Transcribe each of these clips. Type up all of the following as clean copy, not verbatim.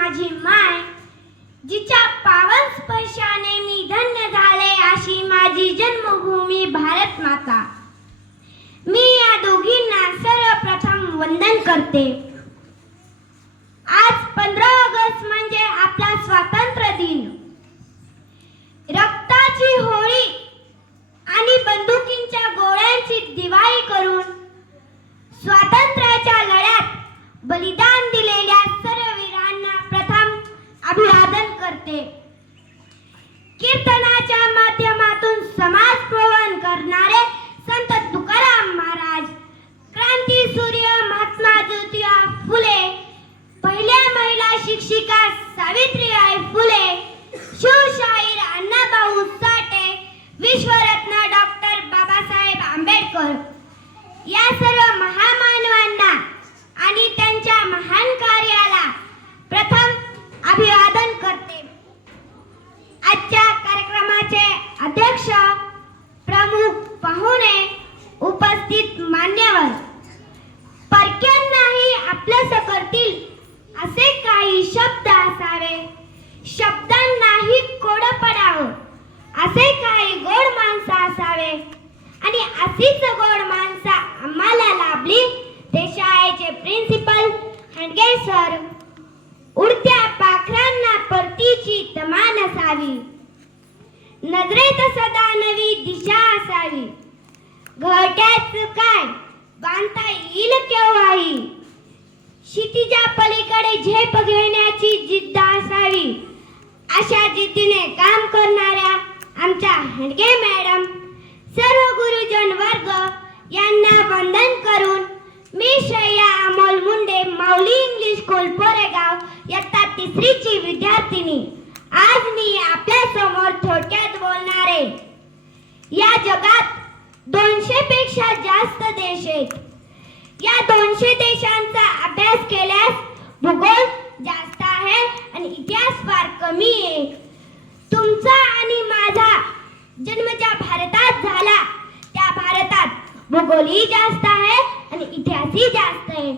माझी माय, जिच्या पावन स्पर्शाने मी धन्य झाले अशी माझी जन्मभूमी भारत माता. मी या दोघींना सर्वप्रथम वंदन करते. आज 15 ऑगस्ट म्हणजे आपला स्वातंत्र्य दिन. रक्ताची होळी आणि बंदुकींच्या गोळ्यांची दिवाळी करून स्वातंत्र्याच्या लढ्यात बलिदान दिलेल्या सर्व वीरांना प्रथम अभिवादन करते. कीर्तनाच्या माध्यमातून समाज प्रवहन करणारे संत तुकाराम महाराज, क्रांती सूर्य महात्मा ज्योतिबा फुले, पहिल्या महिला शिक्षिका सावित्रीबाई फुले, शिवशाहीर अण्णाभाऊ साठे, विश्वरत्न डॉक्टर बाबासाहेब आंबेडकर या सर्व महामानवांना आणि त्यांच्या महान कार्याला प्रथम अभिवादन करते. आजच्या कार्यक्रमाचे अध्यक्ष, प्रमुख पाहुणे, उपस्थित मान्यवर, परक्यांनाही आपलंसं करतील असे काही शब्द असावे, शब्दांनाही कोडं पडावं असे काही गोड माणसं असावे आणि अशीच गोड माणसं आम्हाला लाभली ते शाळेचे प्रिन्सिपल हंडगे सर. उडत्या पाखरांना परतीची तमान असावी, नजरेत सदा नवी दिशा असावी, घरट्याच काय बांधता येईल केव्हाही, क्षितिजा पलीकडे झेप घेण्याची जिद्द असावी. अशा जिद्दीने काम करणाऱ्या आमच्या हंडगे मॅडम, सर्व गुरुजन वर्ग यांना वंदन करून मी श्रेया अमोल मुंडे, माऊली इंग्लिश स्कूल पोरेगाव, इयत्ता 3री ची विद्यार्थिनी, आज मी आपल्या समोर थोडक्यात बोलणार आहे. या जगात 200 पेक्षा जास्त देश आहेत. या 200 देशांचा अभ्यास केल्यास भूगोल जास्त आहे आणि इतिहास फार कमी आहे. तुमचा आणि माझा जन्म ज्या भारतात झाला त्या भारतात भूगोलही जास्त आहे आणि इतिहासही जास्त आहे.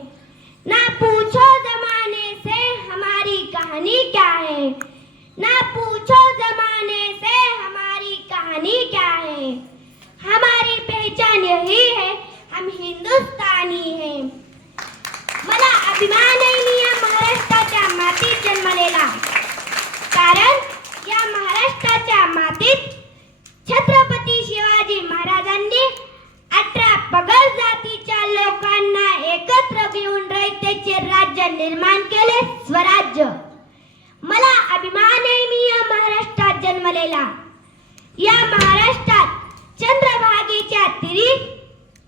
ना पूछो जमाने से हमारी कहानी क्या है, ना पूछो जमाने से हमारी कहानी क्या है, हमारी पहचान यही है, हम हिंदुस्तानी हैं. मला अभिमान आहे मी या महाराष्ट्राच्या मातीत जन्मलेला, कारण या महाराष्ट्राच्या मातीत छत्रपती शिवाजी महाराजांनी 18 पगड जातीच्या लोकांना एकत्र घेऊन रयतेचे राज्य निर्माण केले, स्वराज्य. मला अभिमान आहे मी या महाराष्ट्रात जन्मलेला. या महाराष्ट्रात चंद्रभागेच्या तीरी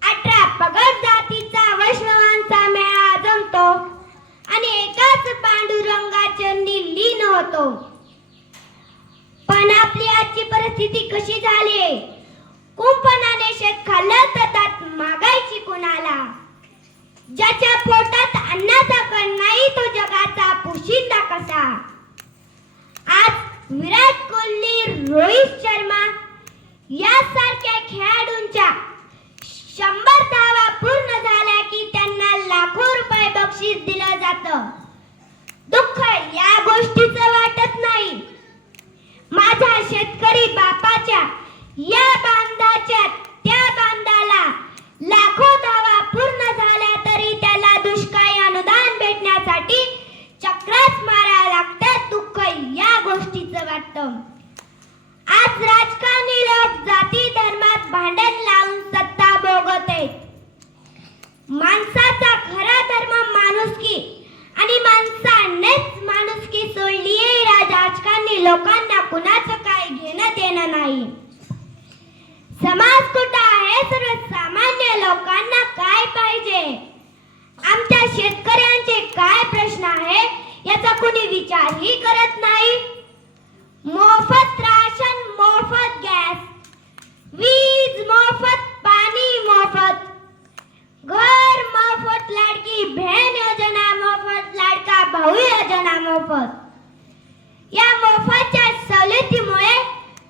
18 पगड जातीचा वैष्णवांचा मेळा जमतो आणि एकाच पांडुरंगाच्या लीन होतो. पण आपली आजची परिस्थिती कशी झाली? कुंपणाने शेत खाल्लं तर त्यात मागायची कुणाला? ज्याच्या पोटात अन्नाचा कण नाही तो जगाचा पोशिंदा कसा? आज विराट कोहली, रोहित शर्मा यासारख्या खेळाडूंच्या 100 धावा पूर्ण झाल्या की त्यांना लाखो रुपये बक्षीस दिलं जातं. दुःख या गोष्टीचं वाटत नाही. माझ्या शेतकरी बापाच्या या बांधाच्या त्या बांधाला लाखो धावा पूर्ण झाल्या तरी त्याला दुष्काळी अनुदान भेटण्यासाठी चक्राच मारायला लागतात. दुःख या गोष्टीचं वाटतं. आज राजकारणी लोक जाती धर्मात भांडण लावून सत्ता भोगत आहेत. माणसाचा खरा धर्म माणुसकी आणि माणसानेच माणुसकी सोडली आहे. राजकारणी लोकांना कुणाचं काय घेणं देणं नाही. समाज कुठं आहे? सर्वसामान्य लोकांना काय पाहिजे? आमच्या शेतकऱ्यांचे काय प्रश्न आहे याचा कोणी विचारही करत नाही. मोफत राशन, मोफत गॅस, वीज मोफत, पाणी मोफत, घर मोफत, लाडकी बहीण योजना मोफत, लाडका भाऊ योजना मोफत. या मोफतच्या सवलतीमुळे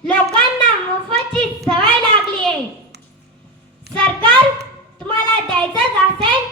लोकांना मोफतची सवय लागली आहे. सरकार तुम्हाला द्यायचंच असेल